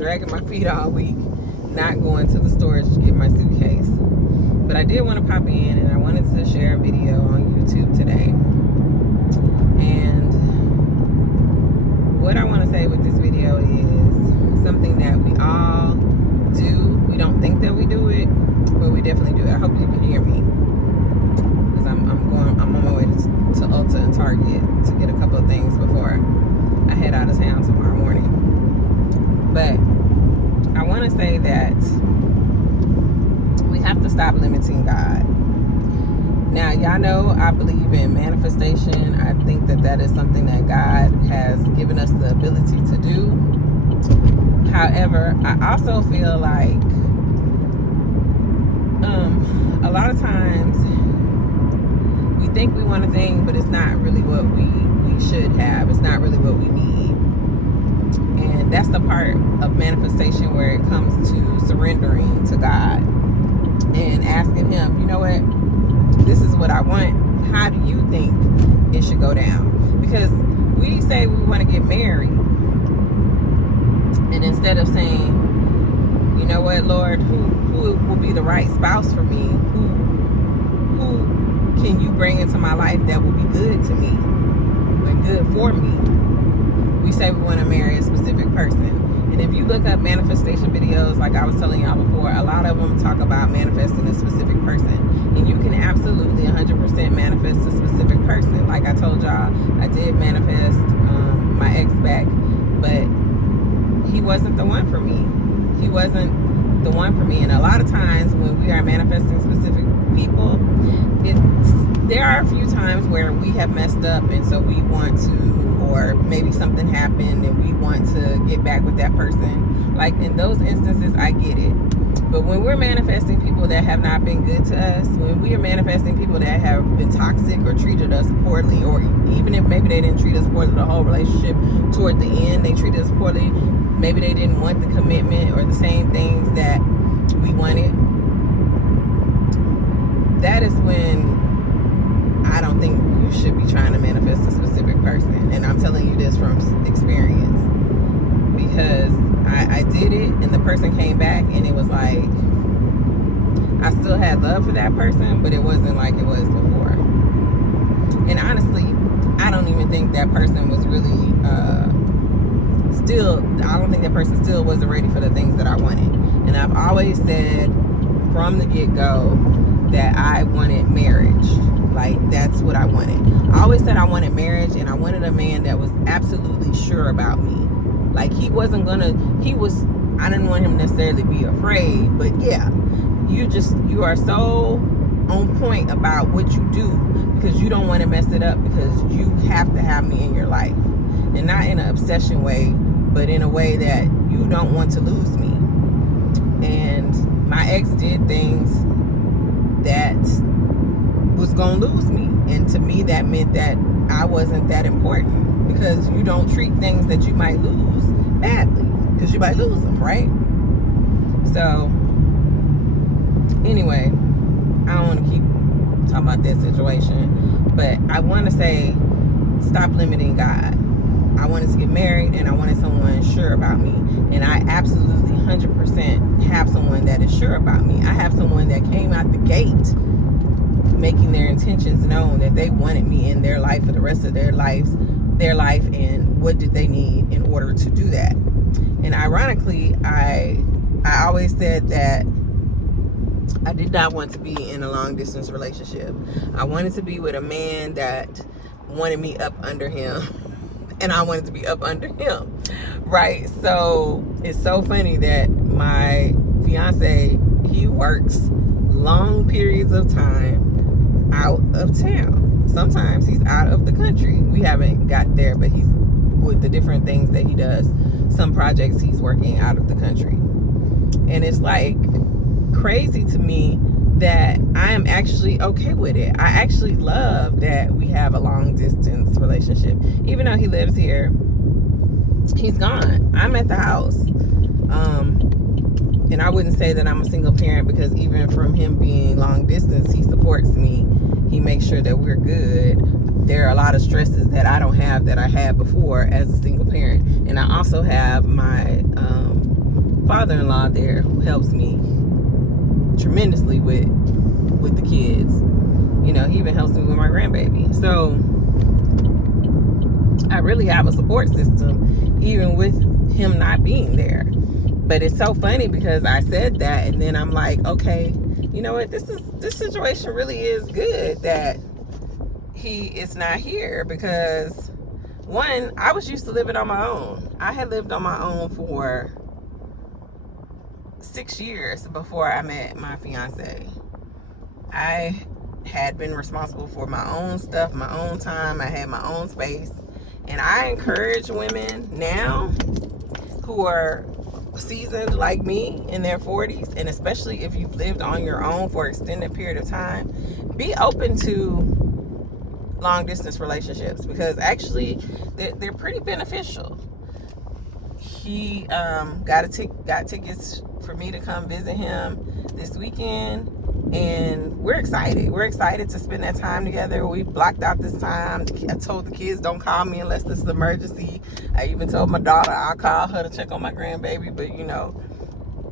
dragging my feet all week, not going to the storage to get my suitcase. But I did want to pop in, and I wanted to share a video on YouTube today. And what I want to say with this video is something that we all do. We don't think that we do it, but we definitely do it. I hope you can hear me, because I'm on my way to Ulta and Target to get a couple of things before I head out of town tomorrow morning. But I want to say that we have to stop limiting God. Now, y'all know I believe in manifestation. I think that that is something that God has given us the ability to do. However, I also feel like a lot of times we think we want a thing, but it's not really what we should have. It's not really what we need. And that's the part of manifestation where it comes to surrendering to God and asking Him, you know what, this is what I want. How do you think it should go down? Because we say we want to get married, and instead of saying, you know what, Lord, who will be the right spouse for me? Who can you bring into my life that will be good to me and good for me? We say we want to marry a specific person. And if you look up manifestation videos, like I was telling y'all before, a lot of them talk about manifesting a specific person. And you can absolutely 100% manifest a specific person. Like I told y'all, I did manifest my ex back, but he wasn't the one for me. He wasn't the one for me. And a lot of times when we are manifesting specific people, there are a few times where we have messed up, and so we want to, or maybe something happened and we want to get back with that person. Like in those instances, I get it. But when we're manifesting people that have not been good to us, when we are manifesting people that have been toxic or treated us poorly, or even if maybe they didn't treat us poorly the whole relationship, toward the end they treated us poorly, maybe they didn't want the commitment or the same things that we wanted, that is when I don't think you should be trying to manifest a specific person. And I'm telling you this from experience, because I did it, and the person came back, and it was like I still had love for that person, but it wasn't like it was before. And honestly, I don't even think that person was really I don't think that person still wasn't ready for the things that I wanted. And I've always said from the get-go that I wanted marriage. Like, that's what I wanted. I always said I wanted marriage, and I wanted a man that was absolutely sure about me. Like, I didn't want him to necessarily be afraid, but yeah, you are so on point about what you do, because you don't want to mess it up, because you have to have me in your life. And not in an obsession way, but in a way that you don't want to lose me. And my ex did things that was gonna lose me, and to me that meant that I wasn't that important, because you don't treat things that you might lose badly, because you might lose them, right? So anyway, I don't want to keep talking about that situation, but I want to say, stop limiting God. I wanted to get married, and I wanted someone sure about me, and I absolutely 100% have someone that is sure about me. I have someone that came out the gate making their intentions known, that they wanted me in their life for the rest of their life, and what did they need in order to do that. And ironically, I always said that I did not want to be in a long distance relationship. I wanted to be with a man that wanted me up under him, and I wanted to be up under him, right? So it's so funny that my fiance, he works long periods of time out of town. Sometimes he's out of the country. We haven't got there, but he's, with the different things that he does, some projects he's working out of the country. And it's like crazy to me that I am actually okay with it. I actually love that we have a long distance relationship. Even though he lives here, he's gone. I'm at the house. And I wouldn't say that I'm a single parent, because even from him being long distance, he supports me. He makes sure that we're good. There are a lot of stresses that I don't have that I had before as a single parent. And I also have my father-in-law there who helps me tremendously with the kids. You know, he even helps me with my grandbaby. So I really have a support system even with him not being there. But it's so funny because I said that, and then I'm like, okay, you know what, this situation really is good that he is not here, because one, I was used to living on my own. I had lived on my own for 6 years before I met my fiance. I had been responsible for my own stuff, my own time. I had my own space. And I encourage women now who are seasoned like me in their 40s, and especially if you've lived on your own for an extended period of time, be open to long distance relationships, because actually they're pretty beneficial. He got tickets for me to come visit him this weekend, and we're excited to spend that time together. We blocked out this time. I told the kids, don't call me unless this is an emergency. I even told my daughter I'll call her to check on my grandbaby. But you know,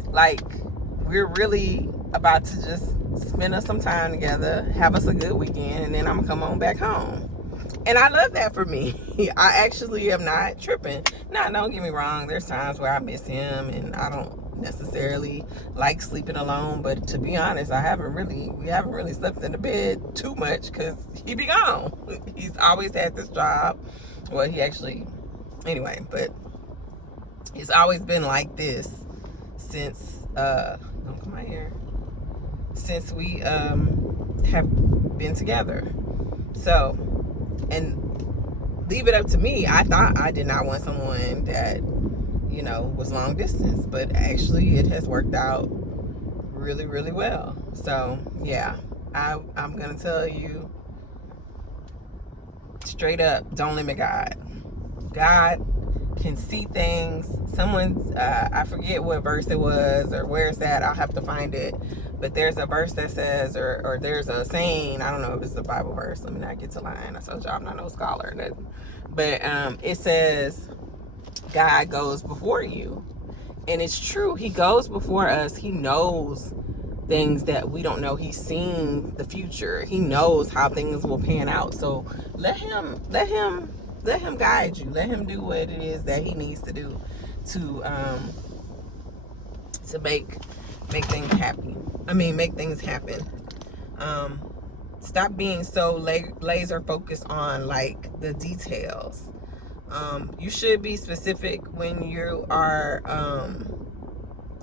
like, we're really about to just spend us some time together, have us a good weekend, and then I'm gonna come on back home. And I love that for me. I actually am not tripping. Now, don't get me wrong, there's times where I miss him and I don't necessarily like sleeping alone, but to be honest, we haven't really slept in the bed too much because he be gone. He's always had this job. Well, anyway, but it's always been like this since don't come out here, since we have been together. So, and leave it up to me, I thought I did not want someone that, you know, was long distance, but actually it has worked out really, really well. So yeah, I'm gonna tell you straight up, don't limit God. God can see things. Someone's I forget what verse it was or where it's at, I'll have to find it, but there's a verse that says, or there's a saying, I don't know if it's a Bible verse, let me not get to lying, I told you I'm not no scholar, but it says God goes before you. And it's true, he goes before us. He knows things that we don't know. He's seen the future. He knows how things will pan out. So let him guide you. Let him do what it is that he needs to do to make things happen. Make things happen. Stop being so laser focused on like the details. You should be specific when you are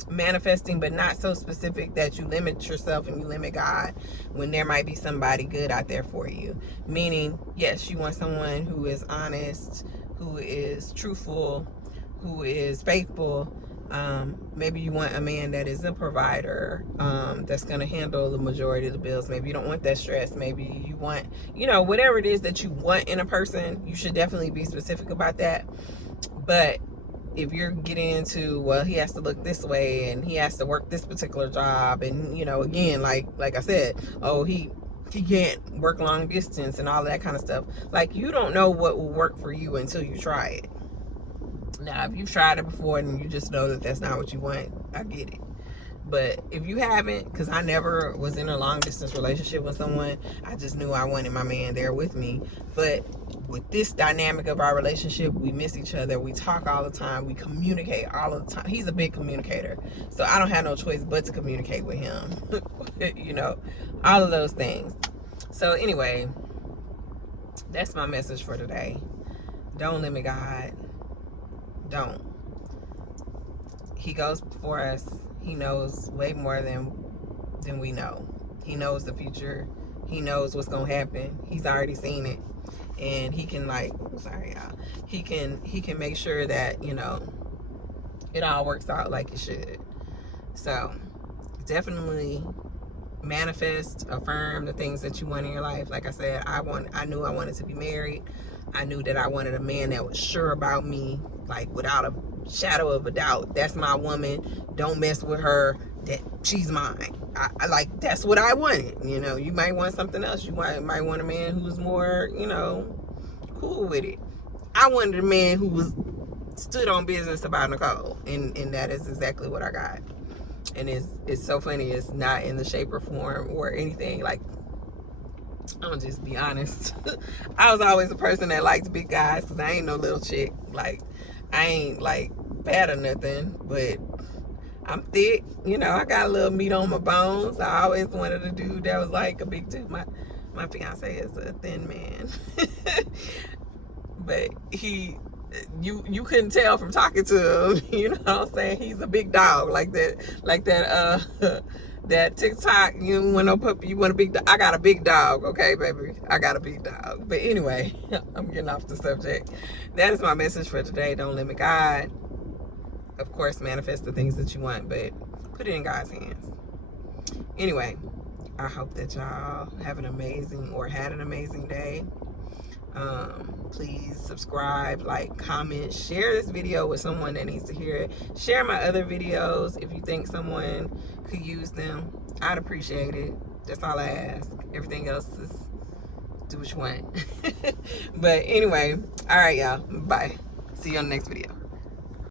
manifesting, but not so specific that you limit yourself and you limit God when there might be somebody good out there for you. Meaning, yes, you want someone who is honest, who is truthful, who is faithful. Maybe you want a man that is a provider, that's going to handle the majority of the bills. Maybe you don't want that stress. Maybe you want, whatever it is that you want in a person, you should definitely be specific about that. But if you're getting into, well, he has to look this way and he has to work this particular job, and again, like I said, oh, he can't work long distance and all that kind of stuff. Like, you don't know what will work for you until you try it. Now, if you've tried it before and you just know that that's not what you want, I get it. But if you haven't, because I never was in a long distance relationship with someone, I just knew I wanted my man there with me. But with this dynamic of our relationship, we miss each other, we talk all the time, we communicate all of the time. He's a big communicator, so I don't have no choice but to communicate with him. All of those things. So anyway, that's my message for today. Don't limit God. Don't. He goes before us. He knows way more than we know. He knows the future. He knows what's gonna happen. He's already seen it, and he can he can make sure that it all works out like it should. So definitely manifest, affirm the things that you want in your life. Like I said, I knew I wanted to be married. I knew that I wanted a man that was sure about me, like without a shadow of a doubt. That's my woman. Don't mess with her. That she's mine. I like, that's what I wanted. You might want something else. You might want a man who's more, cool with it. I wanted a man who was stood on business about Nicole, and that is exactly what I got. And it's so funny. It's not in the shape or form or anything. Like, I'm gonna just be honest. I was always a person that liked big guys because I ain't no little chick. Like, I ain't like bad or nothing, but I'm thick. You know, I got a little meat on my bones. I always wanted a dude that was like a big dude. My fiance is a thin man. But you couldn't tell from talking to him, you know what I'm saying? He's a big dog, like that that TikTok, you want no puppy, you want a big dog. I got a big dog, okay, baby? I got a big dog. But anyway, I'm getting off the subject. That is my message for today. Don't limit God. Of course, manifest the things that you want, but put it in God's hands. Anyway, I hope that y'all have an amazing or had an amazing day. Please subscribe, like, comment, share this video with someone that needs to hear it. Share my other videos if you think someone could use them. I'd appreciate it. That's all I ask. Everything else is do what you want. But anyway, all right, y'all. Bye. See you on the next video.